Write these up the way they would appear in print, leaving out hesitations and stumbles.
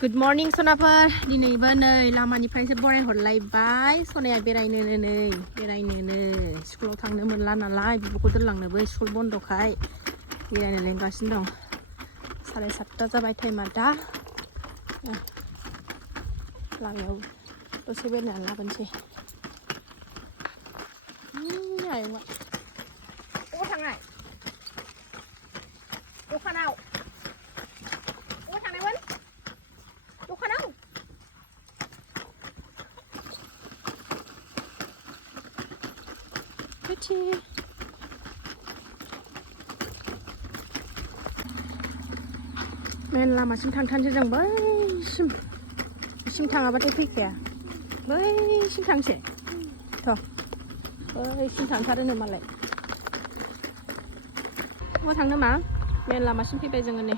Good morning सनाफोर दिनैबो नै लामानिफ्रायसो बरायहरलायबाय सनाया बेरायनो स्कुलाव थांनो मोनला नालाय बिब'खौ दोनलांनोबो स्कुल बन्दखाय बेरायनो लेंगासिनो दं 7:30 जाबाय टाइमा दा लामायाव दसे बेरायनानै लाबोनोसै आयंआ अबाव थांनाय दखानाव मेन लामासिम थांथारनोसै जों बैसिम थाङाबाथाय फैखाया बैसिम थांसै थ' बैसिम थांथारोनो मालाय बहा थांनो मा मेन लामासिम फैबाय जोङो नै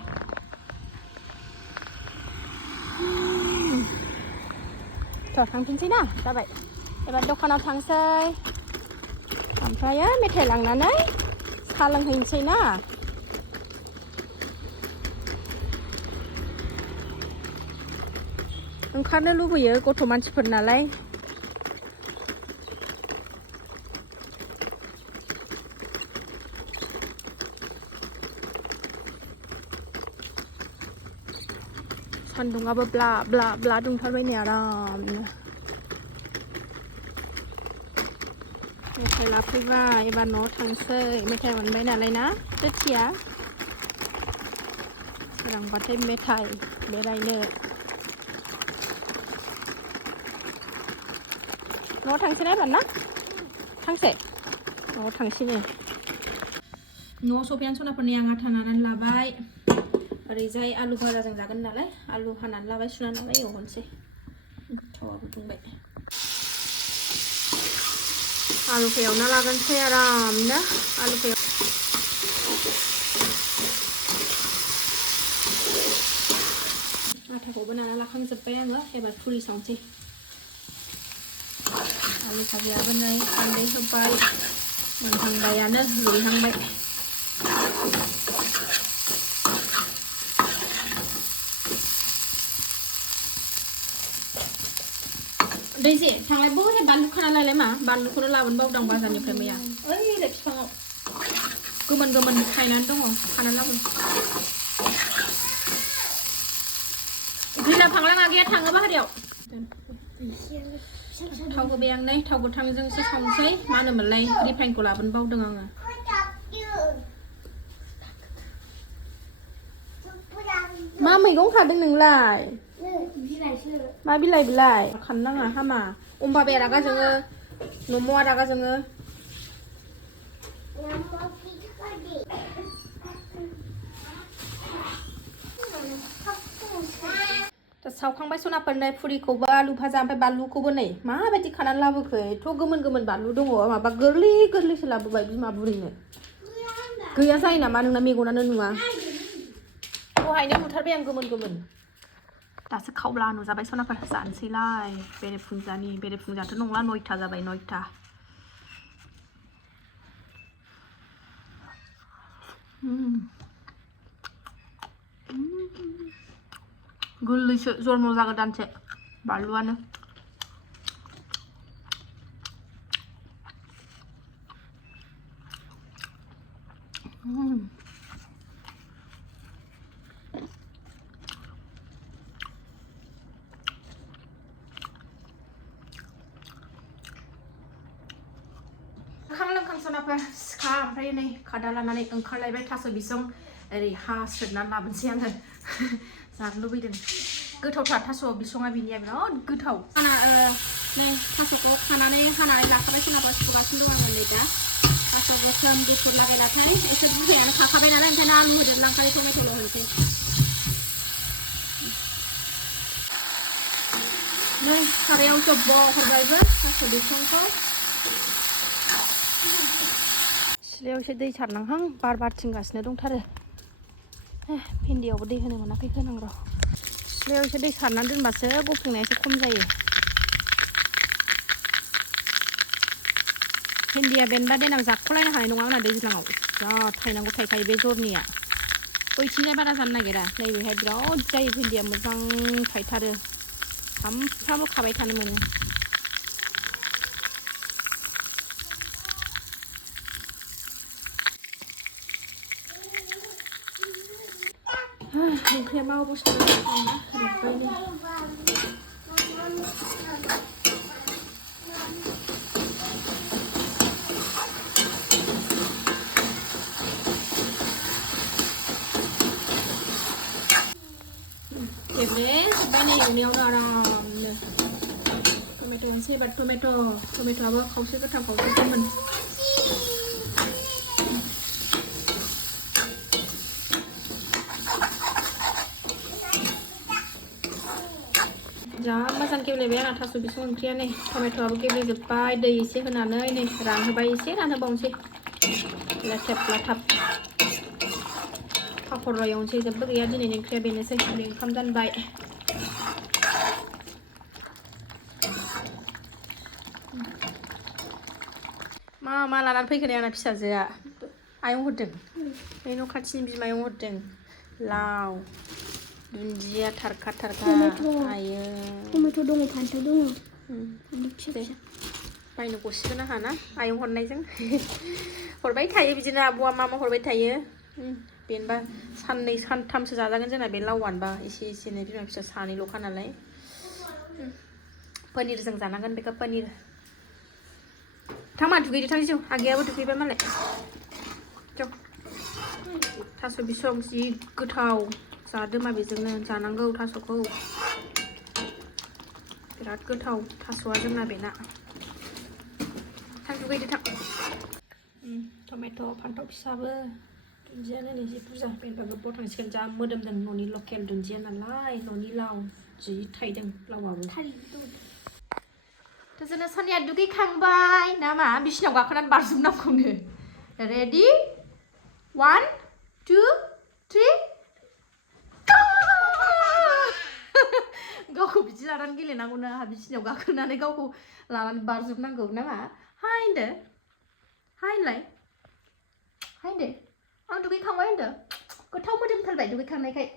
थ' थांफिनसै ना जाबाय एबार दखानाव थांसै ओमफ्राय मेथाइ लांनानै साहा लोंहैनोसै ना ओंखारनो लुबैयो गथ' मानसिफोर नालाय सान्दुंआबो ब्ला ब्ला ब्ला दुंथारबाय नै आरामनो मेथाइ लाफैबाय एबार न'आव थांसै मेथाइ मोनबाय नालाय ना दोथिया सोरांबाथाय मेथाइ बेरायनो न'आव थांसै ना एबार ना थांसै न'आव थांसैनो न'आव सफैनानै सनाफोरनि आं आथा नानानै लाबाय ओरैजाय आलु भाजाजों जागोन नालाय आलु हानानै लाबाय सुनानै लाबाय एवहरनोसै थावाबो दुंबाय आलुखौ एवना लागोनसै आरामनो आलुखौ आटाखौबो नाना लाखांजोब्बाय आङो एबार फुरि सावनोसै आलु भाजायाबो नै हालदै होबाय मोनहांबायानो रुइहांबाय दैजे थांलाय बहाय बानलु खाना लायलाय मा बानलुखौनो लाबोनो बावदां बाजारनिफ्राय मैया ओइ ओरै बिफाङाव गोमोन थायनानै दङ खाना लाबो ग्रिना फांला गैया थाङो बाहेरायाव थाव होबाय आं नै थाव गोथांजोंसो सावनोसै मा होनोमोनलाय रिफाइनखौ लाबोनो बावदों आङो मा मैगं खादों नोंलाय मा बिलाइ बिलाइ खानो नाङा हामा अम्बा बेरा रागा जोङो न'मआ रागा जोङो सावखांबाय सनाफोरनो फुरिखौबो आलु भाजा ओमफ्राय बानलुखौबो नै माबायदि खानानै लाबोखो एथ' गोमोन बानलु दङ माबा गोरलैसो लाबोबाय बिमा बुरैनो गैया जायो नामा नोंना मेगनानो नुवा दहायनो नुथारबाय आं गोमोन दासो खावब्ला नुजाबाय सनाफोर जानोसैलाय बेरेफुंजाथ' नंला 9टा जाबाय 9टा गोरलैसो जन्म जागोदानसो बानलुआनो लोंखां सनाफोर सिखा ओमफ्राय नै खादा लानानै ओंखारलायबाय थास' बिसं ओरै हास्रोदनानै लाबोनोसै आङो जानो लुबैदों गोथावथार थास' बिसङा बिनिया बिराद गोथाव नै थास'खौ हानानै लाखाबाय सनाफोर सुगासिनो दं आङो नै दा थास' गोसोम गुफुर लागायनाथाय एसे बुरजायानो खाखाबाय नालाय ओंखायनो आलु होदेरलांखायो टमेट'ल' होनोसै नै सारायाव जब्ब हरबायबो थास' बिसंखौ सिलायाव एसे दै सारनांहां बार बारथिंगासिनो दंथारो भिन्दियावबो दै होनो मोनाखै होनांगौ सिलायाव एसे दै सारनानै दोनबासो गुफुंनाया एसे खम जायो भिन्दिया बेनबा देनां जाख'लायनो हानाय नङा आंना दैज्लाङाव जा थायनांगौ थायखायो बे जरनिया बैथिंजाय बारा जानो नागिरा नैबेहाय बिराद जायो भिन्दिया मोजां थायथारो सामफ्रामबो खाबाय थानो मोनो ओंख्रिया मा अबस्था Bani ini orang tomato sih, but tomato apa kau sih ketang kau sih temen. Jangan masan kebeli biar atas subis mungkin nih tomato apa kebeli jepai deh isi kena nih ran hebai isi ran hebong sih latap Papor royong sih jebak ya di nih kaya bini sih bini kamdan baik मा लानानै फैखो आंना फिसाजोआ आयं हरदों बे न' खाथिनि बिमायं हरदों लाव दुन्दिया थारखा आयो टमेट' दङ फान्थाव दङ फान्थाव फिसा बायनो गसिगोन आंहा ना आयं हरनायजों हरबाय थायो बिदिनो आब'आ मा हरबाय थायो बेनोबा साननै सानथामसो जाजागोन जोंना बे लावानोबा एसे एसेनो बिमा फिसा सानैल'खा नालाय पनिरजों जानांगोन बेखौ पनिर थांमा दुगैदो थांसै आगैयाबो दुगैबाय मालाय थास' बिसं जि गोथाव जादो मा बेजोंनो जानांगौ थास'खौ बिराद गोथाव थास'आ जोंना बेना थां दुगैदो थां टमेट' फान्थाव फिसाबो दुन्दियानो नै जि बुरजा बेनिफ्राय गोबाव थांसिगोन जा मोदोमदों न'नि लकेल दुन्दिया नालाय न'नि लाव जि थायदों लावाबो जोंना सोनिया दुगैखांबाय नामा बिसिनाव गाखोनानै बारजुमनांगौनो रेडि 1 2 3 गावखौ बिदि लानानै गेलेनांगौनो आंहा बिसिनाव गाखोनानै गावखौ लानानै बारजुमनांगौ नामा हाय होनदो हाय होनलाय हाय होनदो आं दुगैखांबाय होनदो गोथाव मोदोमथारबाय दुगैखांनायखाय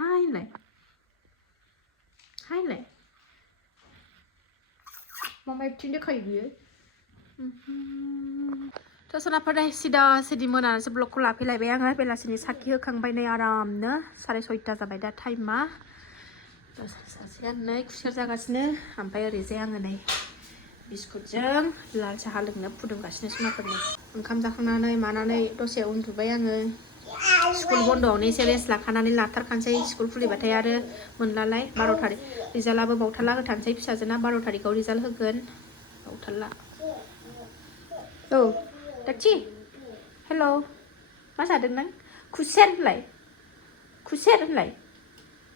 हाय होनलाय हाय होनलाय मामा बिथिं देखायो बियो थ' सोनाफोरनाय सिदा सिदि मोनानैसो ब्लगखौ लाफैलायबाय आङो बेलासिनि साखि होखांबाय नै आरामनो 6:30 जाबाय दा टाइमा सासेया नै खुसेर जागासिनो ओमफ्राय ओरैजाय आङो नै बिस्कुटजों लाल साहा लोंनो फुदुंगासिनो सोनाफोरनो ओंखाम जाखांनानै मानानै दसे उन्दुबाय आङो स्कुल बन्द'आवनो एसे रेस्ट लाखानानै लाथारखानोसै स्कुल खुलिबाथाय आरो मोनलालाय 12 थारिख रिजाल्टआबो बावथारला होथारनोसै फिसाजोना 12 थारिखआव रिजाल्ट होगोन बावथारला औ दाक्चि हेल' मा जादों नों खुसेर होनलाय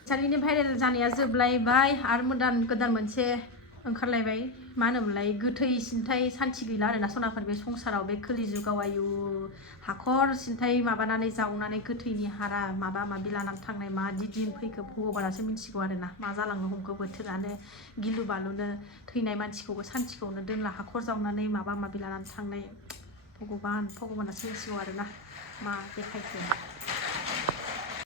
सानैनि भाइरेल जानाया जोबलायबाय आरो गोदान मोनसे ओंखारलायबाय मा होनोमोनलाय गोथै सिन्थाय सान्थि गैला आरोना सनाफोर बे संसाराव बे खोलि जुगाव आयु हाखर सिन्थाय माबानानै जावनानै गोथैनि हारा माबा माबि लानानै थांनाय मा दिन फैखो भगबानासो मिथिगौ आरोना मा जालांनो हमखो बोथोरानो गिलु बालुनो थैनाय मानसिखौबो सान्थिखौनो दोनला हाखर जावनानै माबा माबि लानानै थांनाय भगबानासो मिथिगौ आरोना मा देखायखो